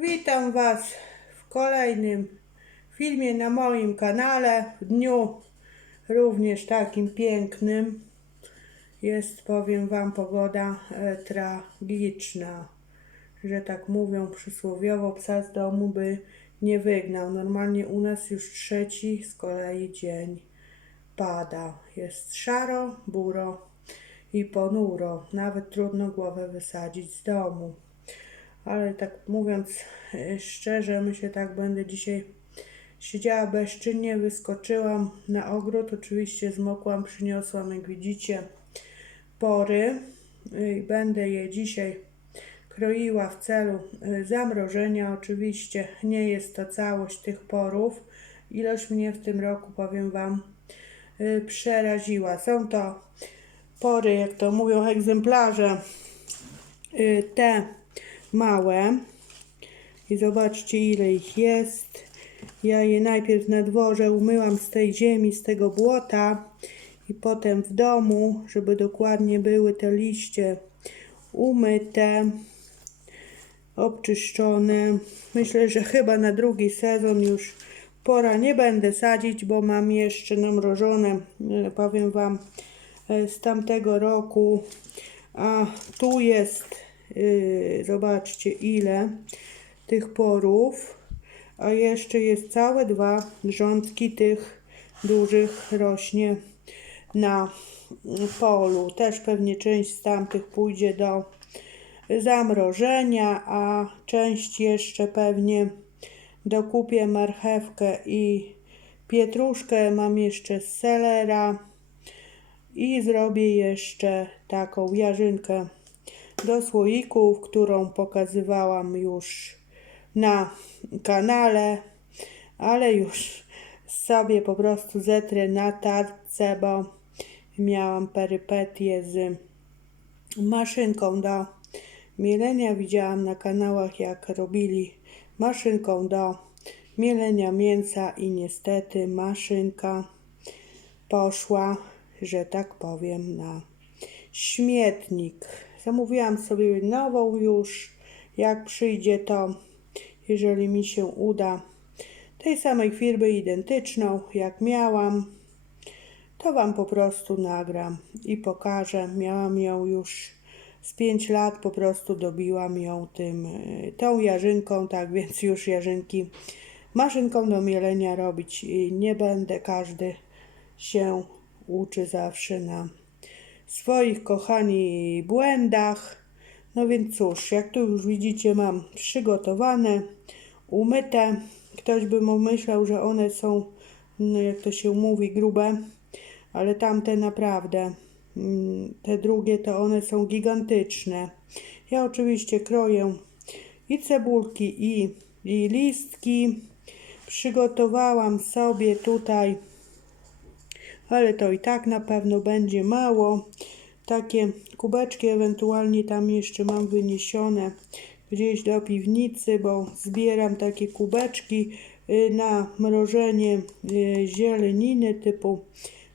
Witam Was w kolejnym filmie na moim kanale. W dniu również takim pięknym. Jest, powiem Wam, pogoda e, tragiczna. Że tak mówią przysłowiowo, psa z domu by nie wygnał. Normalnie u nas już trzeci z kolei dzień pada. Jest szaro, buro i ponuro. Nawet trudno głowę wysadzić z domu. Ale tak mówiąc e, szczerze, myślę tak będę dzisiaj siedziała bezczynnie, wyskoczyłam na ogród, oczywiście zmokłam, przyniosłam jak widzicie pory i będę je dzisiaj kroiła w celu e, zamrożenia. Oczywiście nie jest to całość tych porów. Ilość mnie w tym roku, powiem Wam, e, przeraziła. Są to pory, jak to mówią egzemplarze, te małe. I zobaczcie, ile ich jest. Ja je najpierw na dworze umyłam z tej ziemi, z tego błota i potem w domu, żeby dokładnie były te liście umyte, obczyszczone. Myślę, że chyba na drugi sezon już pora nie będę sadzić, bo mam jeszcze namrożone, e, powiem Wam, e, z tamtego roku. A tu jest, yy, zobaczcie ile tych porów, a jeszcze jest całe dwa rządki tych dużych rośnie na polu. Też pewnie część z tamtych pójdzie do zamrożenia, a część jeszcze pewnie dokupię marchewkę i pietruszkę. Mam jeszcze z selera i zrobię jeszcze taką jarzynkę do słoików, którą pokazywałam już na kanale, ale już sobie po prostu zetrę na tarce, bo miałam perypetie z maszynką do mielenia. Widziałam na kanałach, jak robili maszynką do mielenia mięsa i niestety maszynka poszła, że tak powiem, na śmietnik. Zamówiłam sobie nową już. Jak przyjdzie to, jeżeli mi się uda, tej samej firmy, identyczną jak miałam, to Wam po prostu nagram i pokażę. Miałam ją już z 5 lat, po prostu dobiłam ją tym, tą jarzynką, tak więc już jarzynki maszynką do mielenia robić nie będę. Każdy się uczy zawsze na swoich, kochani, błędach. No więc cóż, jak tu już widzicie, mam przygotowane, umyte. Ktoś by myślał, że one są, no jak to się mówi, grube, ale tamte naprawdę, mm, te drugie to one są gigantyczne. Ja oczywiście kroję i cebulki, i, i listki. Przygotowałam sobie tutaj ale to i tak na pewno będzie mało. Takie kubeczki ewentualnie tam jeszcze mam wyniesione gdzieś do piwnicy, bo zbieram takie kubeczki y, na mrożenie y, zieleniny typu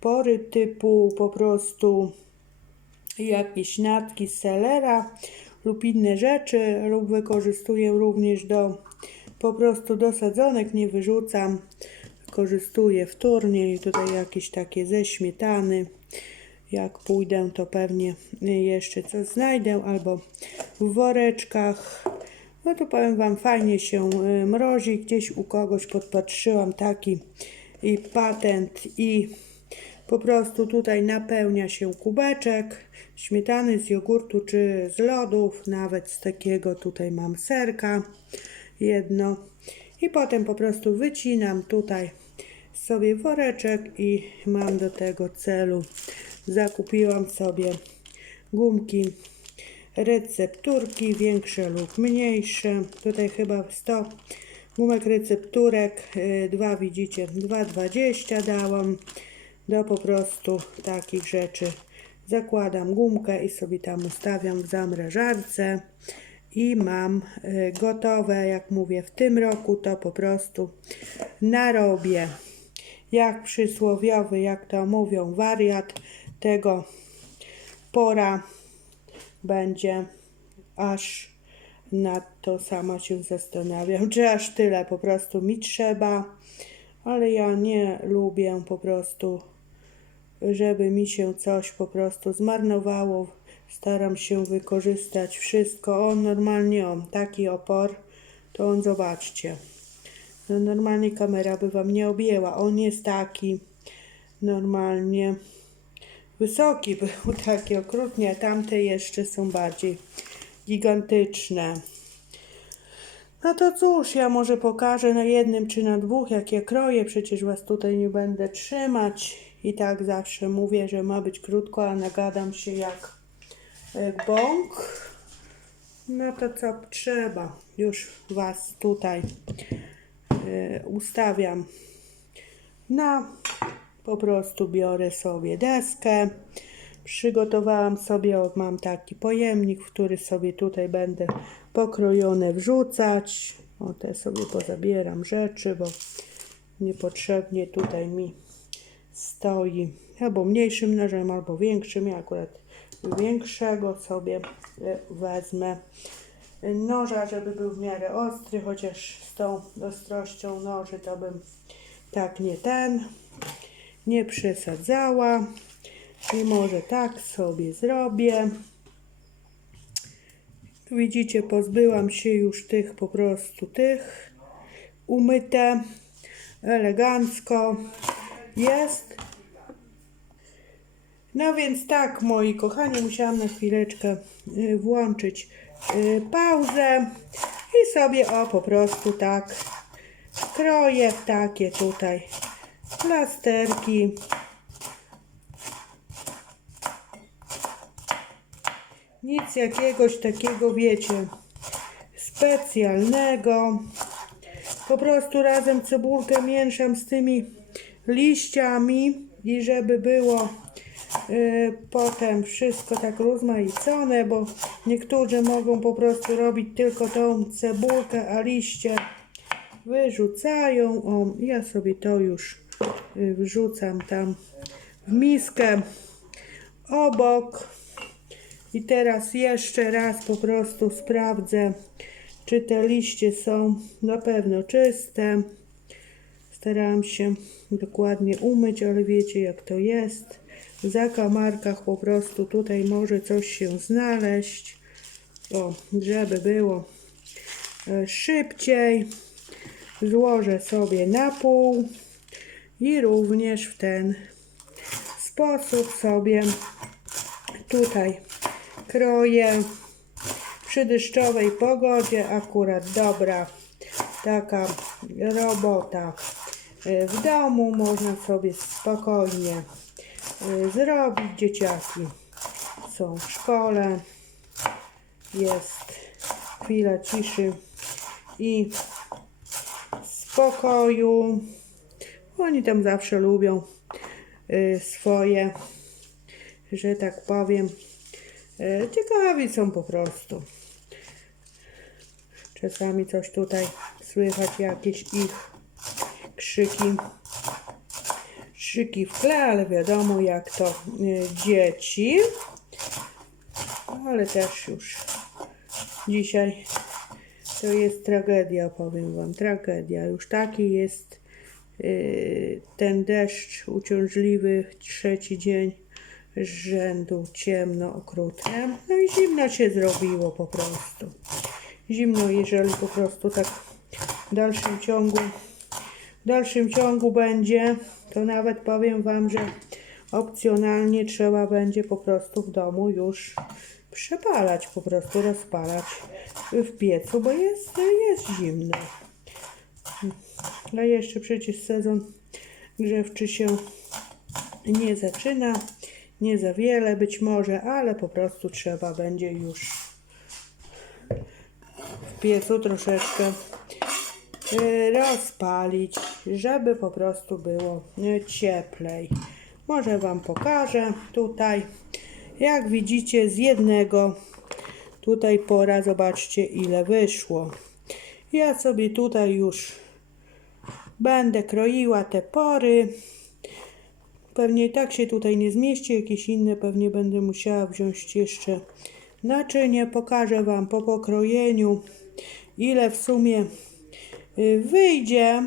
pory, typu po prostu jakieś natki z selera lub inne rzeczy lub wykorzystuję również do po prostu do sadzonek, nie wyrzucam wykorzystuję wtórnie i tutaj jakieś takie ze śmietany. Jak pójdę, to pewnie jeszcze coś znajdę albo w woreczkach. No to powiem Wam, fajnie się y, mrozi. Gdzieś u kogoś podpatrzyłam taki i patent i po prostu tutaj napełnia się kubeczek śmietany z jogurtu czy z lodów, nawet z takiego tutaj mam serka jedno i potem po prostu wycinam tutaj sobie woreczek i mam do tego celu. Zakupiłam sobie gumki recepturki, większe lub mniejsze. Tutaj chyba 100 gumek recepturek, y, dwa widzicie, 2,20 dałam do po prostu takich rzeczy. Zakładam gumkę i sobie tam ustawiam w zamrażarce i mam y, gotowe, jak mówię, w tym roku to po prostu narobię jak przysłowiowy, jak to mówią, wariat tego pora będzie aż nad to sama się zastanawiam, czy aż tyle po prostu mi trzeba, ale ja nie lubię po prostu, żeby mi się coś po prostu zmarnowało. Staram się wykorzystać wszystko. On normalnie, on taki opor, to on zobaczcie. No normalnie kamera by wam nie objęła. On jest taki normalnie wysoki, był taki okrutnie, a tamte jeszcze są bardziej gigantyczne. No to cóż, ja może pokażę na jednym czy na dwóch, jak ja kroję. Przecież was tutaj nie będę trzymać. I tak zawsze mówię, że ma być krótko, a nagadam się jak e, bąk. No to co trzeba. Już was tutaj ustawiam na po prostu biorę sobie deskę. Przygotowałam sobie, mam taki pojemnik, w który sobie tutaj będę pokrojone wrzucać. O, te sobie pozabieram rzeczy, bo niepotrzebnie tutaj mi stoi. Albo mniejszym nożem, albo większym. Ja akurat większego sobie e, wezmę noża, żeby był w miarę ostry, chociaż z tą ostrością noży to bym tak nie ten nie przesadzała i może tak sobie zrobię. Widzicie, pozbyłam się już tych po prostu tych umyte elegancko jest. No więc tak, moi kochani, musiałam na chwileczkę y, włączyć pauzę i sobie o po prostu tak kroję w takie tutaj plasterki. Nic jakiegoś takiego, wiecie, specjalnego. Po prostu razem cebulkę mieszam z tymi liściami i żeby było y, potem wszystko tak rozmaicone, bo niektórzy mogą po prostu robić tylko tą cebulkę, a liście wyrzucają. O, ja sobie to już y, wrzucam tam w miskę obok. I teraz jeszcze raz po prostu sprawdzę, czy te liście są na pewno czyste. Starałam się dokładnie umyć, ale wiecie jak to jest. W zakamarkach po prostu tutaj może coś się znaleźć. O, żeby było e, szybciej. Złożę sobie na pół i również w ten sposób sobie tutaj kroję. Przy deszczowej pogodzie akurat dobra taka robota y, w domu. Można sobie spokojnie zrobić. Dzieciaki są w szkole. Jest chwila ciszy i spokoju. Oni tam zawsze lubią y, swoje, że tak powiem, y, ciekawi są po prostu. Czasami coś tutaj słychać, jakieś ich krzyki, krzyki w tle, ale wiadomo jak to y, dzieci. Ale też już dzisiaj to jest tragedia, powiem Wam, tragedia. Już taki jest yy, ten deszcz uciążliwy, trzeci dzień rzędu, ciemno, okrutnie. No i zimno się zrobiło po prostu. Zimno, jeżeli po prostu tak w dalszym ciągu, w dalszym ciągu będzie, to nawet powiem Wam, że opcjonalnie trzeba będzie po prostu w domu już przepalać, po prostu rozpalać w piecu, bo jest, jest zimno. A jeszcze przecież sezon grzewczy się nie zaczyna, nie za wiele być może, ale po prostu trzeba będzie już w piecu troszeczkę rozpalić, żeby po prostu było cieplej. Może Wam pokażę tutaj. Jak widzicie z jednego tutaj pora, zobaczcie ile wyszło. Ja sobie tutaj już będę kroiła te pory. Pewnie tak się tutaj nie zmieści, jakieś inne pewnie będę musiała wziąć jeszcze naczynie. Pokażę Wam po pokrojeniu, ile w sumie wyjdzie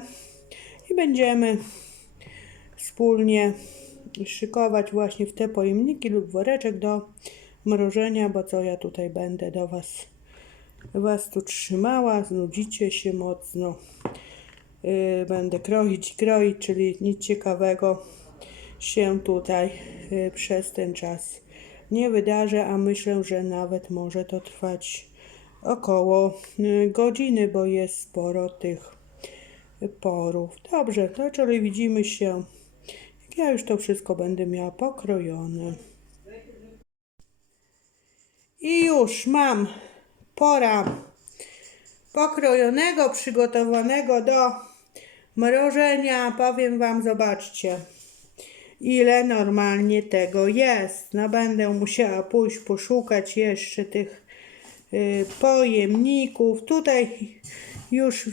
i będziemy wspólnie szykować właśnie w te pojemniki lub woreczek do mrożenia, bo co ja tutaj będę do Was Was tu trzymała, znudzicie się mocno. Yy, będę kroić, kroić, czyli nic ciekawego się tutaj yy, przez ten czas nie wydarzy, a myślę, że nawet może to trwać około yy, godziny, bo jest sporo tych porów. Dobrze, to czyli widzimy się, jak ja już to wszystko będę miała pokrojone. I już mam pora pokrojonego, przygotowanego do mrożenia. Powiem Wam, zobaczcie, ile normalnie tego jest. No będę musiała pójść poszukać jeszcze tych y, pojemników. Tutaj już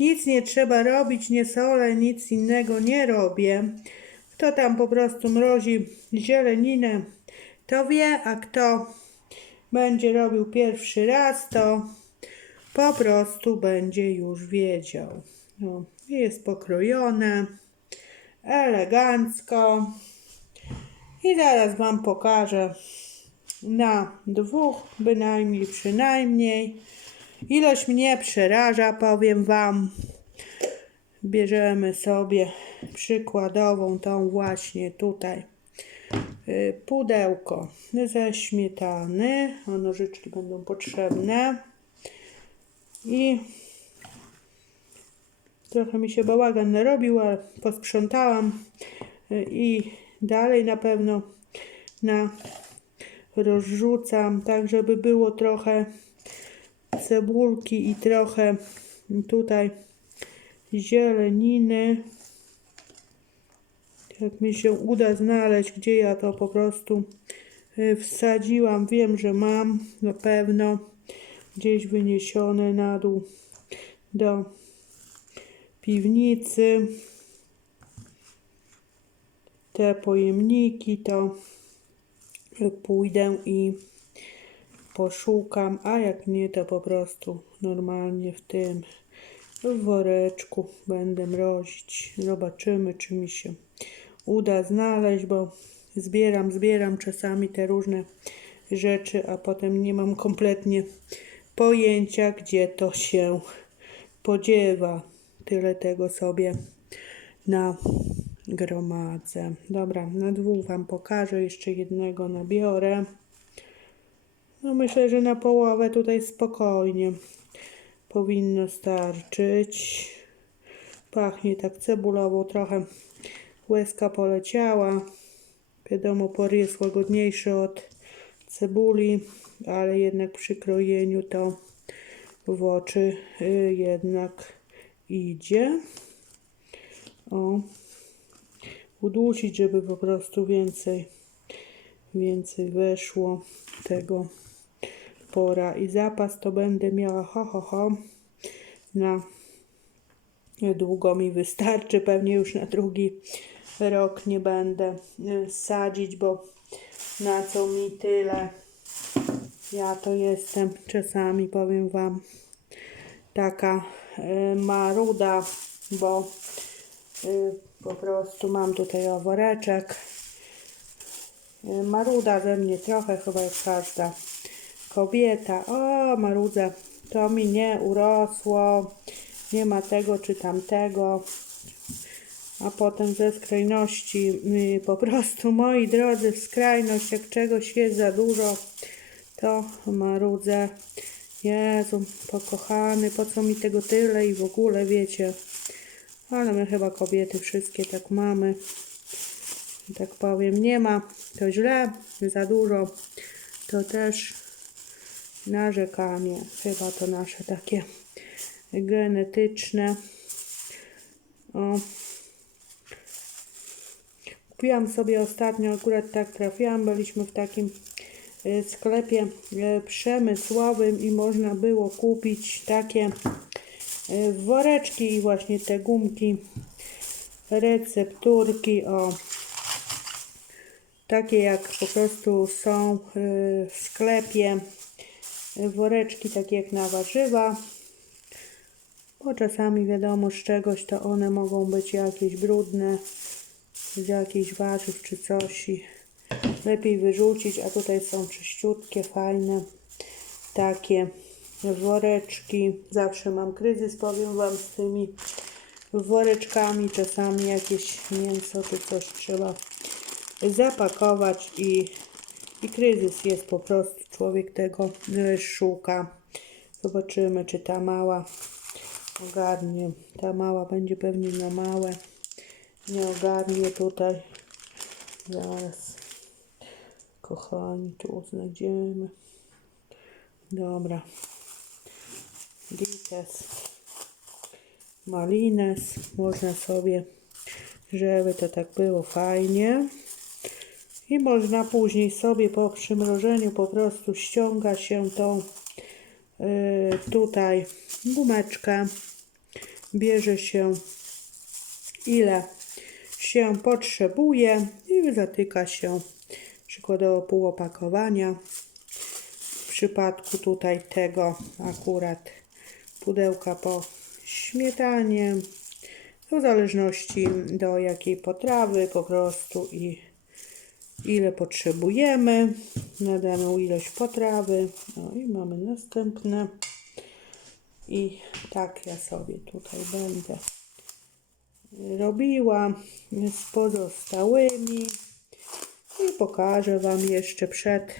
nic nie trzeba robić, nie solę, nic innego nie robię. Kto tam po prostu mrozi zieleninę, to wie, a kto będzie robił pierwszy raz, to po prostu będzie już wiedział. No, jest pokrojone elegancko. I zaraz Wam pokażę na dwóch bynajmniej przynajmniej. Ilość mnie przeraża, powiem Wam. Bierzemy sobie przykładową tą właśnie tutaj y, pudełko ze śmietany. Nożyczki będą potrzebne. I trochę mi się bałagan narobił, ale posprzątałam y, i dalej na pewno na rozrzucam, tak żeby było trochę cebulki i trochę tutaj zieleniny. Jak mi się uda znaleźć, gdzie ja to po prostu y, wsadziłam, wiem, że mam na pewno gdzieś wyniesione na dół do piwnicy. Te pojemniki to pójdę i poszukam, a jak nie, to po prostu normalnie w tym woreczku będę mrozić. Zobaczymy, czy mi się uda znaleźć, bo zbieram, zbieram czasami te różne rzeczy, a potem nie mam kompletnie pojęcia, gdzie to się podziewa. Tyle tego sobie na gromadzę. Dobra, na dwóch Wam pokażę, jeszcze jednego nabiorę. No myślę, że na połowę tutaj spokojnie powinno starczyć. Pachnie tak cebulowo, trochę łezka poleciała. Wiadomo, por jest łagodniejszy od cebuli, ale jednak przy krojeniu to w oczy y, jednak idzie. O, udusić, żeby po prostu więcej, więcej weszło tego pora. I zapas to będę miała ho, ho, ho na długo mi wystarczy, pewnie już na drugi rok nie będę y, sadzić, bo na co mi tyle. Ja to jestem czasami powiem wam taka y, maruda, bo po prostu mam tutaj oworeczek. Y, maruda ze mnie trochę chyba jak każda kobieta, o marudzę, to mi nie urosło, nie ma tego czy tamtego, a potem ze skrajności, y, po prostu moi drodzy, w skrajność, jak czegoś jest za dużo, to marudzę, Jezu, pokochany, po co mi tego tyle i w ogóle, wiecie, ale my chyba kobiety wszystkie tak mamy, tak powiem, nie ma, to źle, za dużo, to też narzekanie. Chyba to nasze takie genetyczne. O. Kupiłam sobie ostatnio, akurat tak trafiłam, byliśmy w takim e, sklepie e, przemysłowym i można było kupić takie woreczki i właśnie te gumki, recepturki, o takie jak po prostu są y, w sklepie. Y, Woreczki takie jak na warzywa. Bo czasami wiadomo z czegoś to one mogą być jakieś brudne. Z jakichś warzyw czy coś. I lepiej wyrzucić, a tutaj są czyściutkie, fajne. Takie woreczki. Zawsze mam kryzys, powiem Wam, z tymi woreczkami. Czasami jakieś mięso czy coś trzeba zapakować i, i kryzys jest po prostu. Człowiek tego szuka. Zobaczymy, czy ta mała ogarnie. Ta mała będzie pewnie na małe. Nie ogarnie tutaj. Zaraz. Kochani, tu znajdziemy. Dobra. Gites. Malines. Można sobie, żeby to tak było fajnie. I można później sobie po przymrożeniu po prostu ściąga się tą y, tutaj gumeczkę. Bierze się ile się potrzebuje i zatyka się przykładowo pół opakowania. W przypadku tutaj tego akurat pudełka po śmietanie, w zależności do jakiej potrawy po prostu i ile potrzebujemy na daną ilość potrawy. No i mamy następne. I tak ja sobie tutaj będę robiła z pozostałymi i pokażę Wam jeszcze przed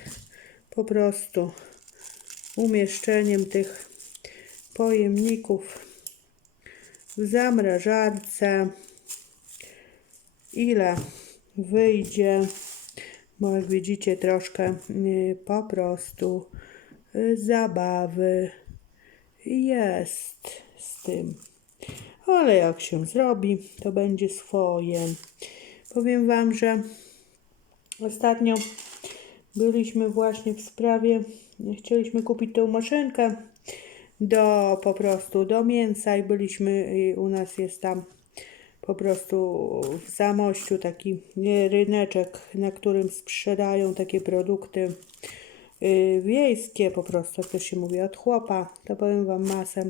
po prostu umieszczeniem tych pojemników w zamrażarce. Ile wyjdzie? Bo jak widzicie troszkę y, po prostu y, zabawy jest z tym. Ale jak się zrobi, to będzie swoje. Powiem Wam, że ostatnio byliśmy właśnie w sprawie, chcieliśmy kupić tą maszynkę do po prostu do mięsa i byliśmy, u nas jest tam po prostu w Zamościu taki ryneczek, na którym sprzedają takie produkty y, wiejskie, po prostu, jak to się mówi, od chłopa, to powiem Wam masę.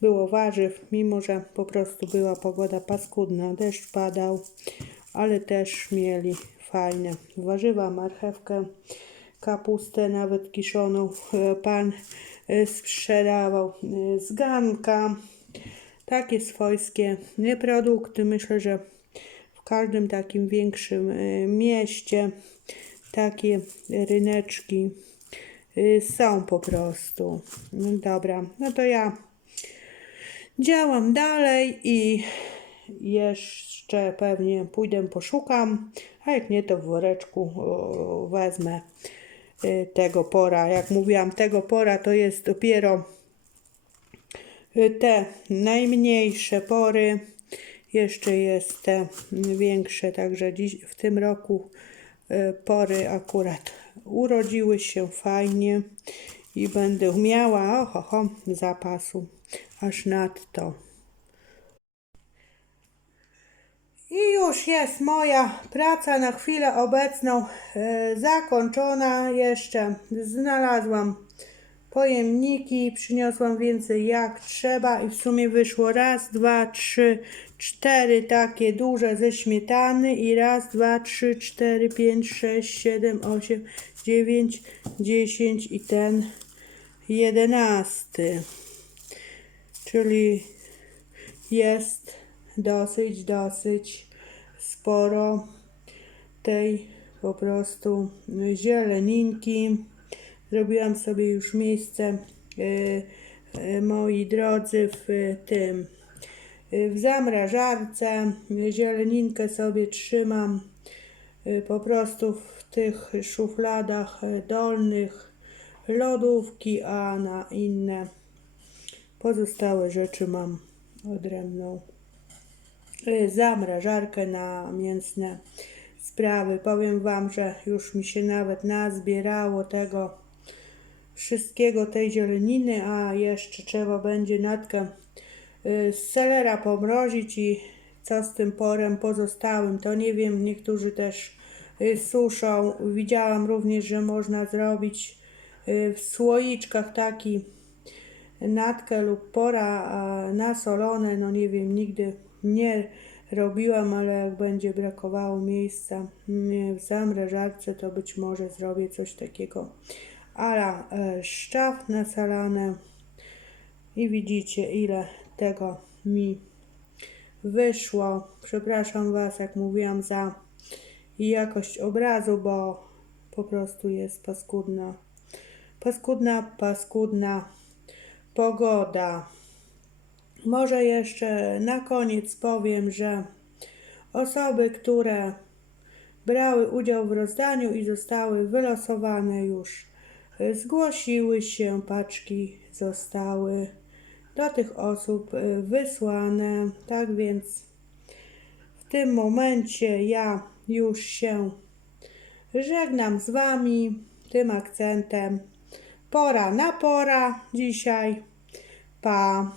Było warzyw, mimo że po prostu była pogoda paskudna, deszcz padał, ale też mieli fajne warzywa, marchewkę, kapustę, nawet kiszoną e, pan sprzedawał, e, z ganka, takie swojskie produkty. Myślę, że w każdym takim większym e, mieście takie ryneczki e, są po prostu. No dobra, no to ja działam dalej i jeszcze pewnie pójdę poszukam, a jak nie to w woreczku wezmę e, tego pora. Jak mówiłam, tego pora to jest dopiero te najmniejsze pory. Jeszcze jest te większe, także dziś, w tym roku y, pory akurat urodziły się fajnie i będę miała oho, zapasu aż nadto. I już jest moja praca na chwilę obecną y, zakończona. Jeszcze znalazłam pojemniki, przyniosłam więcej jak trzeba i w sumie wyszło raz, dwa, trzy, cztery takie duże ze śmietany i raz, dwa, trzy, cztery, pięć, sześć, siedem, osiem, dziewięć, dziesięć i ten jedenasty. Czyli jest dosyć, dosyć sporo tej po prostu zieleninki. Zrobiłam sobie już miejsce, e, e, moi drodzy, w tym, e, w zamrażarce. Zieleninkę sobie trzymam po prostu w tych szufladach dolnych lodówki, a na inne pozostałe rzeczy mam odrębną zamrażarkę na mięsne sprawy. Powiem Wam, że już mi się nawet nazbierało tego wszystkiego tej zieleniny, a jeszcze trzeba będzie natkę y, z selera pomrozić i co z tym porem pozostałym, to nie wiem, niektórzy też y, suszą. Widziałam również, że można zrobić y, w słoiczkach taki natkę lub pora nasolone, no nie wiem, nigdy nie robiłam, ale jak będzie brakowało miejsca w zamrażarce, to być może zrobię coś takiego. Ala e, szczaw nasalane i widzicie ile tego mi wyszło. Przepraszam Was, jak mówiłam, za jakość obrazu, bo po prostu jest paskudna. Paskudna, paskudna pogoda. Może jeszcze na koniec powiem, że osoby, które brały udział w rozdaniu i zostały wylosowane już, y, zgłosiły się, paczki zostały do tych osób y, wysłane. Tak więc w tym momencie ja już się żegnam z Wami tym akcentem. Pora na pora dzisiaj. Pa.